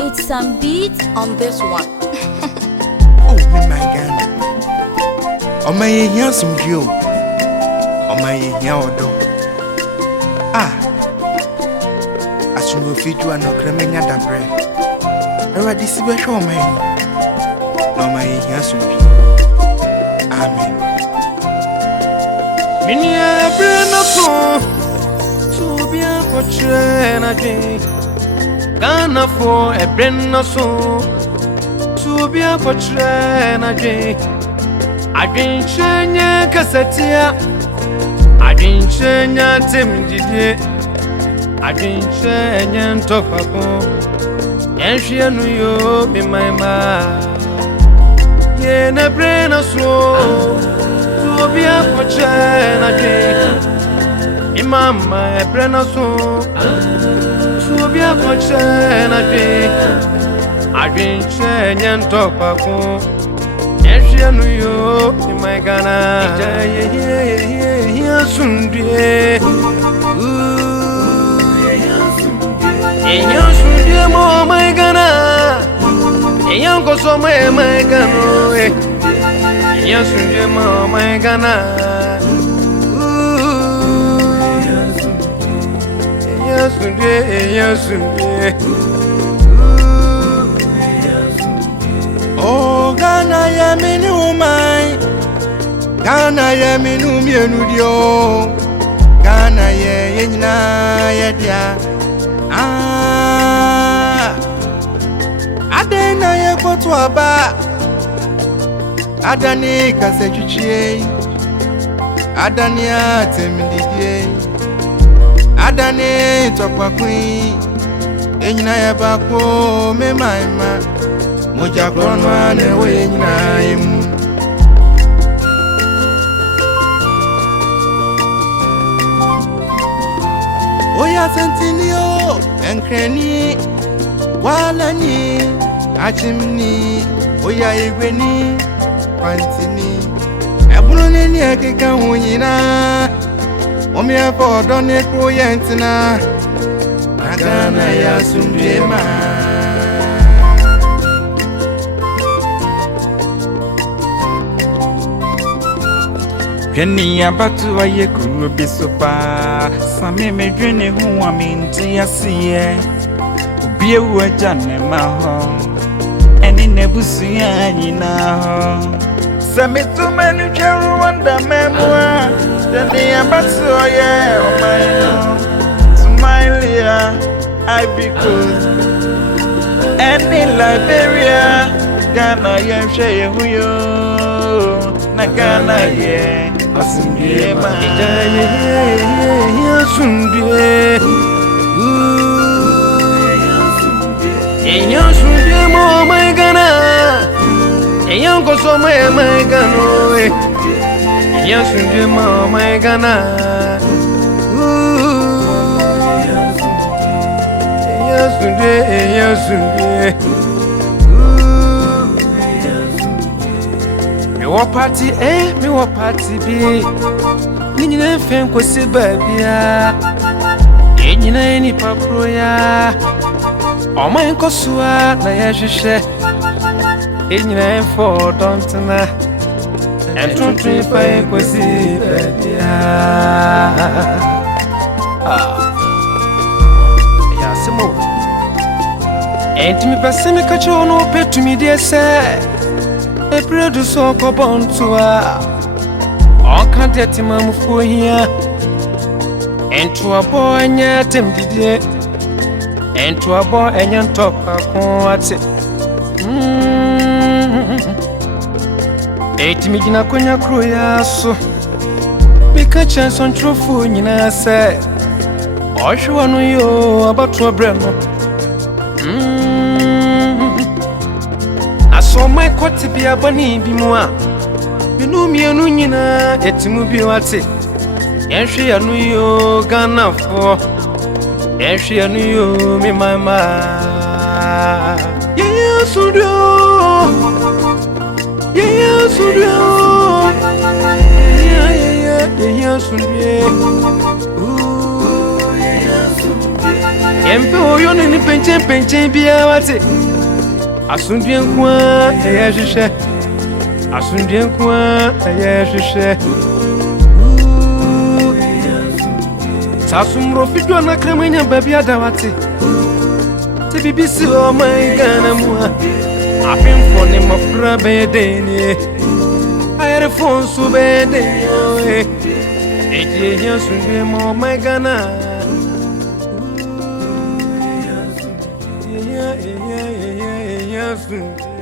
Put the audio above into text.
It's some beats on this one. Oh, me my Ghana. Oh my here some you. Oh my here odo. Ah. Asumbo fitu ano kremenya dabre. Ewa disi be show my. No my here some you. Amen. Minya brena so. Subia kotre na je. Ghana for a brena so. Subia kotre na je. Adwenchenya kasatia. Adwenchenya temdide. Adwenchenya ntopako. Enhwe nu yo me maima. Ye na brena so. Subia kotre na je. Imama brena so. Subia kotre na je. Adwenchenya ntopako. Enhwe nu yo me my Ghana. Ye sundie. Enyo sundie mo my Ghana. Enyo koso my Ghana. Enyo sundie mo my Ghana. Enyo sundie. Oh, Ghana ya minu mai. Ghana ya minu mienu dio. Ghana ye nyina ya dia. Ah. Adena ye kotu aba. Adani kasechuchie. Adani atemdidie. Adani tokwakwin. Enyina ya bako me maima. Moja krono ane we nyina imu. Oya sentinio enkreni walani achimni oya igweni kwantini ebuloni ni ekeka hunyina omi efo do ne kro yentina Ghana ya sundema. Kenny abatu aye kuru bisopa same medwene hu aminti asiye obie wu ajane ma ho eni nebusia nyina ho same to manu cheru wanda memwa Kenny abatu aye o my Somalia Ivory Coast eni Liberia Ghana ye hwe hu yo na Ghana ye Asundie ma Ye sundie. Enyo sundie mo my Ghana. Enyo koso my Ghana. Enyo sundie mo my Ghana. Enyo sundie. Me wo party bi. Ni nyina fen kwesi baabia. Ye nyina ni papro ya. O man kosua na ye hwehwe. Ye nyina for don't na. Entontun fa kwesi baabia. Ya semo. Entimi paseme kacho no petumi de se. E produce oko bontua o kan tete mamufu hia entu abo anya temdidie entu abo enya ntopa ko ate etimi gina konya kro ya so bika chanson trofu nyina se o hwa no yo abatu breno So my kwati bi abani bi mu a binu mienu nyina etimu bi wate yenhwe ya no yo Ghana fo yenhwe ya no yo me mama Yesu dio Yesu Yempe oyo ni penchen bia wate. Asundien kwa eye hwehwe. Asundien kwa eye hwehwe. Sasumro fidwa na kremenya baby adawate. Te bibisi o my Ghana mua. Apim fone mafra bedeni. Ayere fon su bedeni o e. Eje yasunde mo my Ghana. Yeah.